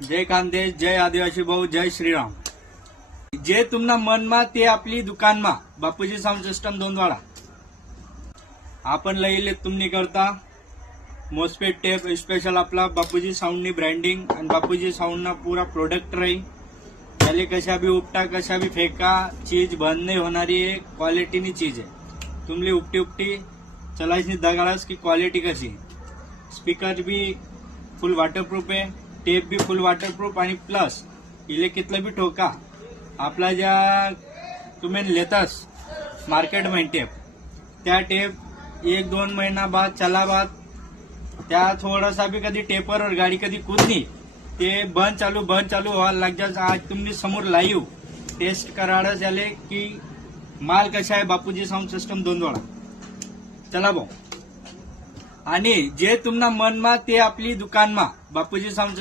जय खानदेश, जय आदिवासी भाऊ, जय श्रीराम। जे तुमना मन मा ते आपली दुकान मा बापूजी साउंड सिस्टम दोंदवाड़ा। आपण लईले तुमनी करता मोस्पेट टेप स्पेशल आपला बापूजी साउंड नी ब्रँडिंग आणि बापूजी साउंड ना पूरा प्रोडक्ट राहील। त्याले कशा भी उपटा कशा भी फेका चीज बंद नहीं होणारी एक क्वालिटी नी चीज आहे। तुमली उपटी उपटी चलायची दगाड़स की क्वालिटी कशी। स्पीकर भी फुल वाटरप्रूफ आहे, टेप भी फुल वाटरप्रूफ आणि प्लस इले कितलं भी ठोका आपला ज्या तुम्ही लेतास मार्केट में टेप त्या टेप 1-2 महीना बाद चला बाद त्या थोड़ा सा भी कधी टेपर और गाड़ी कधी कूदनी ते बंद चालू व्हायला लग जात। आज तुम्ही समोर लाईव्ह टेस्ट कराडच आले की माल कशा आहे बापूजी साउंड सिस्टम दोंदवाड़ा। चला भाऊ, आणि जे तुमना मन मा ते आपली दुकान मा बापूजी साउंड